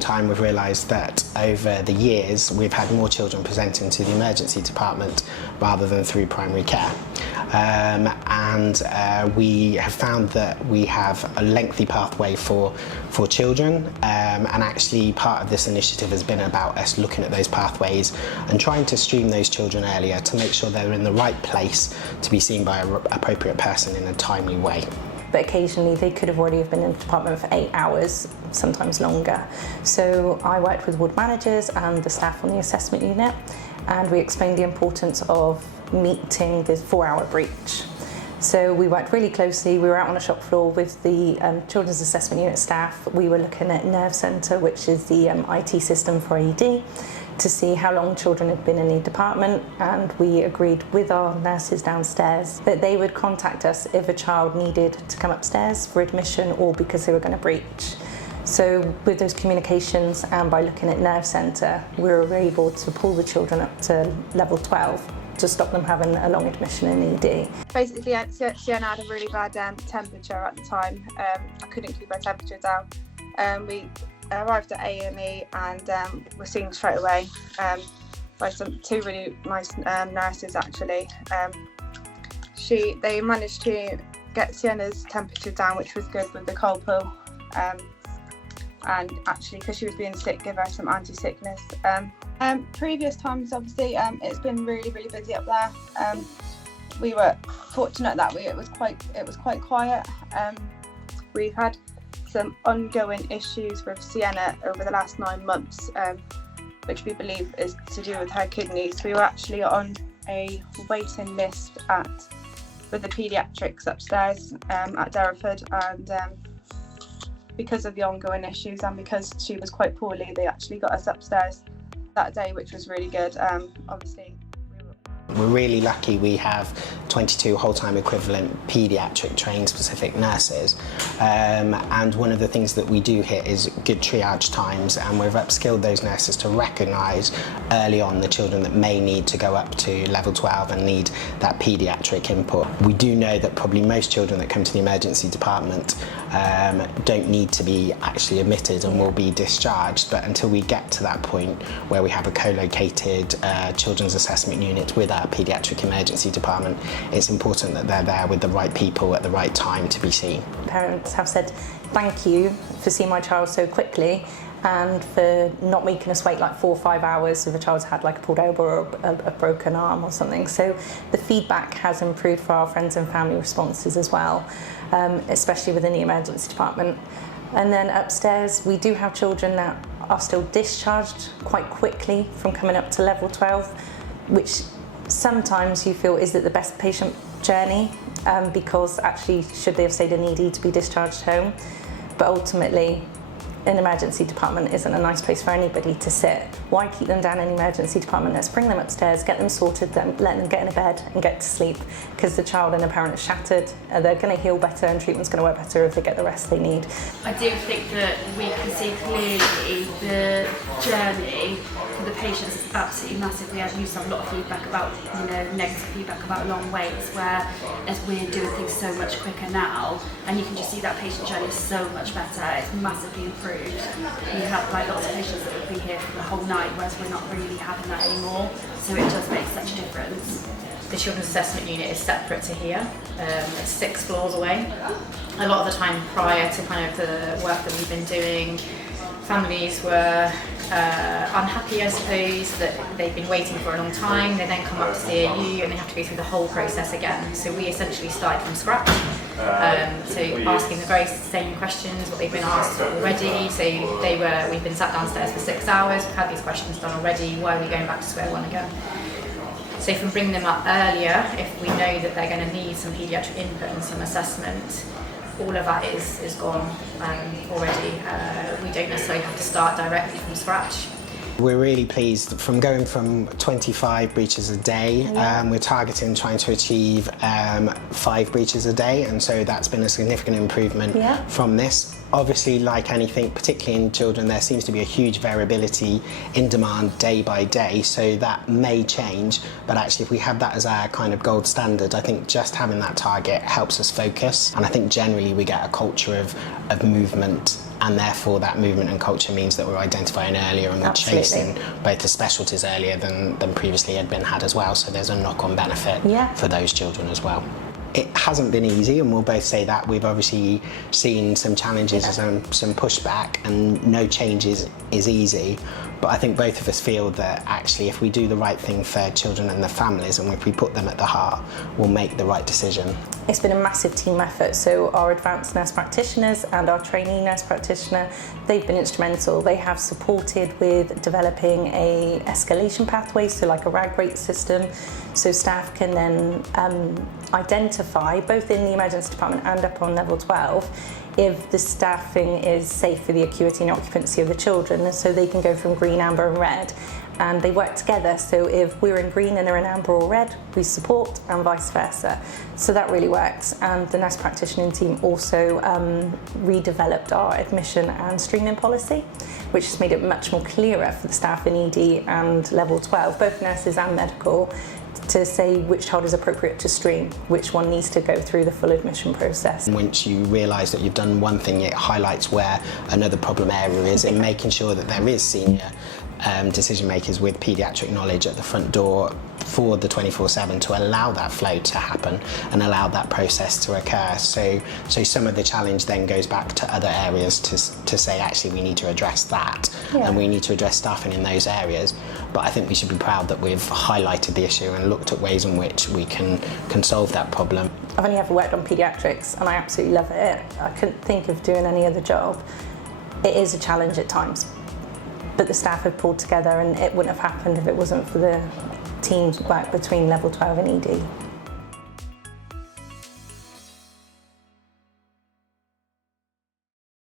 time, we've realised that over the years we've had more children presenting to the emergency department rather than through primary care. We have found that we have a lengthy pathway for children, and actually part of this initiative has been about us looking at those pathways and trying to stream those children earlier to make sure they're in the right place to be seen by an appropriate person in a timely way. But occasionally they could have already been in the department for 8 hours, sometimes longer. So I worked with ward managers and the staff on the assessment unit, and we explained the importance of meeting the 4-hour breach. So we worked really closely. We were out on the shop floor with the Children's Assessment Unit staff. We were looking at Nerve Centre, which is the IT system for ED, to see how long children had been in the department, and we agreed with our nurses downstairs that they would contact us if a child needed to come upstairs for admission or because they were going to breach. So with those communications and by looking at Nerve Centre, we were able to pull the children up to level 12 to stop them having a long admission in ED. Basically, Sienna had a really bad temperature at the time. I couldn't keep her temperature down. We arrived at A&E and were seen straight away by two really nice nurses actually. They managed to get Sienna's temperature down, which was good, with the cold pill, and actually because she was being sick, give her some anti-sickness. Previous times, obviously, it's been really busy up there. We were fortunate that it was quite quiet. We've had some ongoing issues with Sienna over the last 9 months, which we believe is to do with her kidneys. We were actually on a waiting list with the paediatrics upstairs at Derriford, and because of the ongoing issues and because she was quite poorly, they actually got us upstairs that day, which was really good. Obviously, we're really lucky we have 22 whole-time equivalent paediatric trained specific nurses, and one of the things that we do here is good triage times, and we've upskilled those nurses to recognise early on the children that may need to go up to level 12 and need that paediatric input. We do know that probably most children that come to the emergency department don't need to be actually admitted and will be discharged, but until we get to that point where we have a co-located children's assessment unit with our paediatric emergency department, it's important that they're there with the right people at the right time to be seen. Parents have said thank you for seeing my child so quickly and for not making us wait like 4 or 5 hours if a child's had like a pulled elbow or a broken arm or something. So the feedback has improved for our friends and family responses as well, especially within the emergency department. And then upstairs we do have children that are still discharged quite quickly from coming up to level 12, which sometimes you feel, is it the best patient journey? Because actually, should they have stayed in ED to be discharged home? But ultimately, an emergency department isn't a nice place for anybody to sit. Why keep them down in the emergency department? Let's bring them upstairs, get them sorted, let them get in a bed and get to sleep, because the child and the parent are shattered. They're going to heal better and treatment's going to work better if they get the rest they need. I do think that we can see clearly the journey for the patients is absolutely massive. We used to have a lot of feedback about, negative feedback about long waits, where as we're doing things so much quicker now, and you can just see that patient journey is so much better. It's massively improved. We have lots of patients that have been here for the whole night, whereas we're not really having that anymore. So it does make such a difference. The Children's Assessment Unit is separate to here. It's 6 floors away. A lot of the time prior to kind of the work that we've been doing, families were unhappy, I suppose, that they've been waiting for a long time. They then come up to CAU and they have to go through the whole process again. So we essentially started from scratch. So asking the very same questions, what they've been asked already. So we've been sat downstairs for 6 hours, we've had these questions done already. Why are we going back to square one again? So from bringing them up earlier, if we know that they're going to need some paediatric input and some assessment, all of that is gone already. We don't necessarily have to start directly from scratch. We're really pleased from going from 25 breaches a day. We're targeting trying to achieve 5 breaches a day, and so that's been a significant improvement from this. Obviously, like anything, particularly in children, there seems to be a huge variability in demand day by day, so that may change, but actually if we have that as our kind of gold standard, I think just having that target helps us focus, and I think generally we get a culture of movement and therefore that movement and culture means that we're identifying earlier and we're Absolutely. chasing both the specialties earlier than previously had been had as well. So there's a knock-on benefit Yeah. for those children as well. It hasn't been easy, and we'll both say that. We've obviously seen some challenges and some pushback, and no change is easy. But I think both of us feel that actually if we do the right thing for children and their families, and if we put them at the heart, we'll make the right decision. It's been a massive team effort, so our advanced nurse practitioners and our trainee nurse practitioner, they've been instrumental. They have supported with developing a escalation pathway, so like a RAG rate system, so staff can then identify, both in the emergency department and up on level 12, if the staffing is safe for the acuity and occupancy of the children, so they can go from green, amber and red, and they work together. So if we're in green and they're in amber or red, we support, and vice versa. So that really works. And the nurse practitioning team also redeveloped our admission and streaming policy, which has made it much more clearer for the staff in ED and level 12, both nurses and medical, to say which child is appropriate to stream, which one needs to go through the full admission process. Once you realise that you've done one thing, it highlights where another problem area is, in making sure that there is senior decision makers with paediatric knowledge at the front door for the 24/7 to allow that flow to happen and allow that process to occur. So some of the challenge then goes back to other areas to say actually we need to address that, and we need to address staffing in those areas. But I think we should be proud that we've highlighted the issue and looked at ways in which we can solve that problem. I've only ever worked on paediatrics and I absolutely love it. I couldn't think of doing any other job. It is a challenge at times, but the staff have pulled together, and it wouldn't have happened if it wasn't for the teamwork between level 12 and ED.